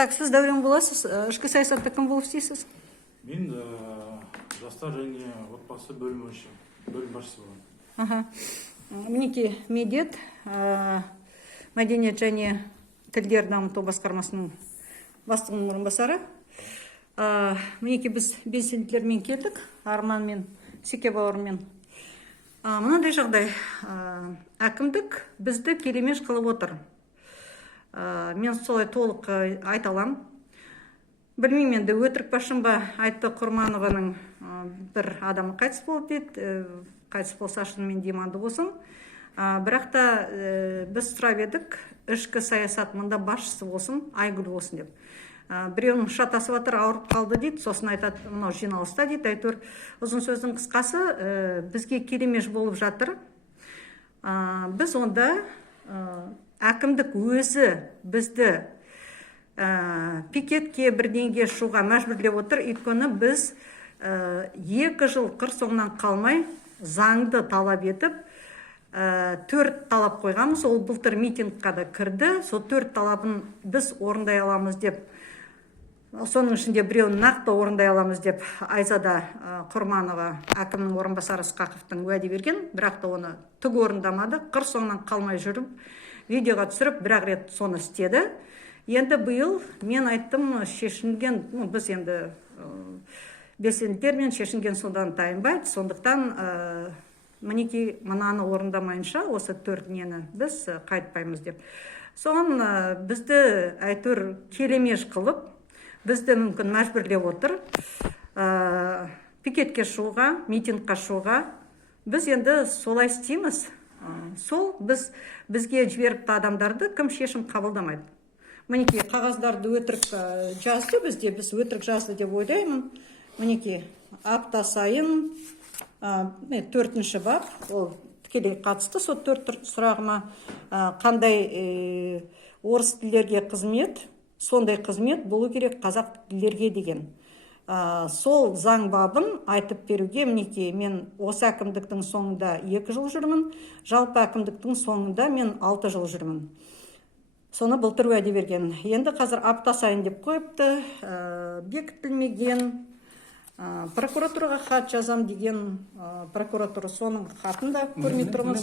Так, сіз дәурен боласыз, ішкі саясатта кім болып істейсіз? Мен жастар және отбасы бөлім басшысы боламын. Мінекей медет, мәдениет және тілдер дамыту басқармасының бастығының орынбасары. Мінекей біз белсенділермен келдік, Арман мен Секе бауырмен. Мынандай жағдай, әкімдік бізді келемеш қылып отыр. Мен солай толық айта аламын. Білмеймін, енді өтірік башым ба, айтты Құрманованың бір адамы қайтыс болды дейді, қайтыс болса шынымен деманды болсын. Бірақ та біз сұрап едік, ішкі саясат мында басшысы болсын, Айгүл болсын деп. Біреуінің шатасы батыр, ауырып қалды дейді, сосын айтады, мынау жиналыста дейді, әйтеуір ұзын сөздің қысқасы бізге келемеш болып жатыр. Біз онда әкімдік өзі бізді пикетке бірдеңге шуға мәжбүрлеп отыр. Өйткені біз 2 жыл қыр соңынан қалмай заңды талап етіп, 4 талап қойғанбыз. Ол былтыр митингқа да кірді. Сол 4 талабын біз орындай аламыз деп, соның ішінде біреуін нақты орындай аламыз деп Айзада Құрманова әкімнің орынбасары Ысқақовтың уәде берген, бірақ та оны түк орындамады. Қыр соңынан қалмай жүріп, видеоға түсіріп, бір-ақ рет соны істеді. Енді биыл мен айттым, шешінген, біз енді белсенділермен шешінген содан тайынбайды. Сондықтан мінекей мынаны орындамайынша осы 4 нені біз қайтпаймыз деп. Соған бізді әйтеуір келемеш қылып, бізді мүмкін мәжбүрлеп отыр. Пикетке шығуға, митингқа шығуға. Біз енді солай істейміз. Сол бізге жіберіпті адамдарды кім шешім қабылдамайды. Мінекей қағаздарды өтірік жазды бізде, біз өтірік жазды деп ойлаймын. Мінекей апта сайын 4-ші бап, ол тікелей қатысты, сол 4 сұрағыма қандай орыс тілдерге қызмет, сондай қызмет болу керек қазақ тілдерге деген. Сол заң бабын айтып беруге, мінекей мен осы әкімдіктің соңында 2 жыл жүрмін, жалпы әкімдіктің соңында мен 6 жыл жүрмін. Соны былтыр уәде берген. Енді қазір апта сайын деп қойыпты, бекітілмеген, прокуратураға хат жазам деген, прокуратура соның хатын да көрмей тұрмыз.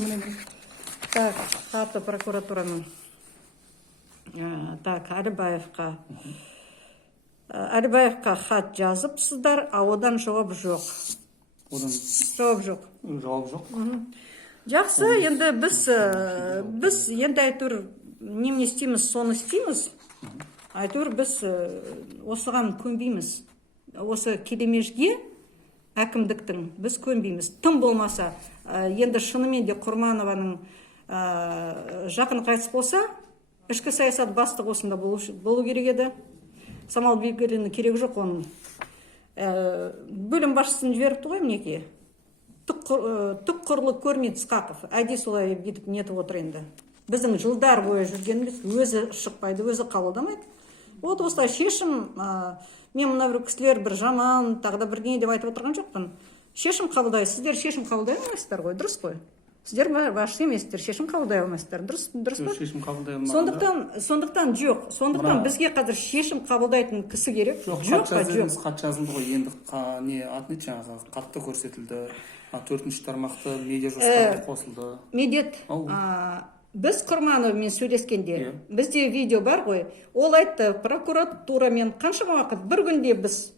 Так, хаты прокуратураның. Так, Әлібаевқа хат жазыпсыздар, одан жауап жоқ. Жауап жоқ. Жауап жоқ. Жақсы, енді біз енді әйтеуір неме істейміз, соны істейміз. Әйтеуір біз осыған көнбейміз. Осы келемежге әкімдіктің біз көнбейміз. Тым болмаса, енді шынымен де Құрманованың жақын қайтыс болса, ішкі саясат бастығы осында болу керек еді. Самал Бекерінің керек жоқ оның. Бөлім басшысын жіберіпті ғой мінекей. Түк құрлы көрмейді Ысқақов. Әдей солай етіп нетіп отыр енді. Біздің жылдар бойы жүргеніміз өзі шықпайды, өзі қабылдамайды. Вот осылай шешім, мен мына бір кісілер бір жаман, тағы да бірдеңе деп айтып отырған жоқпын. Шешім қабылдайсыз, сіздер шешім қабылдай алмайсыздар ғой, дұрыс қой. Сіздер басшы емессіздер, шешім қабылдай алмайсыздар, дұрыс па? Шешім қабылдай алмайсыздар. Сондықтан жоқ. Сондықтан бізге қазір шешім қабылдайтын кісі керек. Жоқ, хат жазылды ғой, енді не атны жаңағы қатты көрсетілді. 4-ші тармақты медиа жоспарға қосылды. Медет, біз Құрмановмен сөйлескенде, бізде видео бар ғой, ол айтты, прокуратурамен қаншама уақыт, бір күнде біз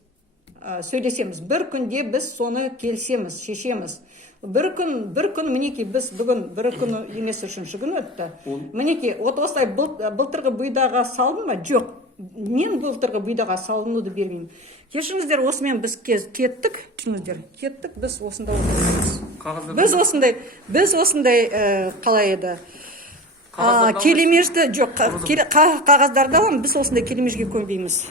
сөйлесеміз, бір күнде біз соны келсеміз, шешеміз. Бір күн, мінекей біз бүгін бір күн емес 3-ші күн өтті. Мінекей, осылай былтырғы бұйдаға салдым ма? Жоқ. Мен былтырғы бұйдаға салынуды бермеймін. Кешіңіздер, осымен біз кеттік, біз осында отырмыз. Біз осындай қалай еді? Келемежді, жоқ, қағаздарды аламын, біз осындай келемежге көнбейміз.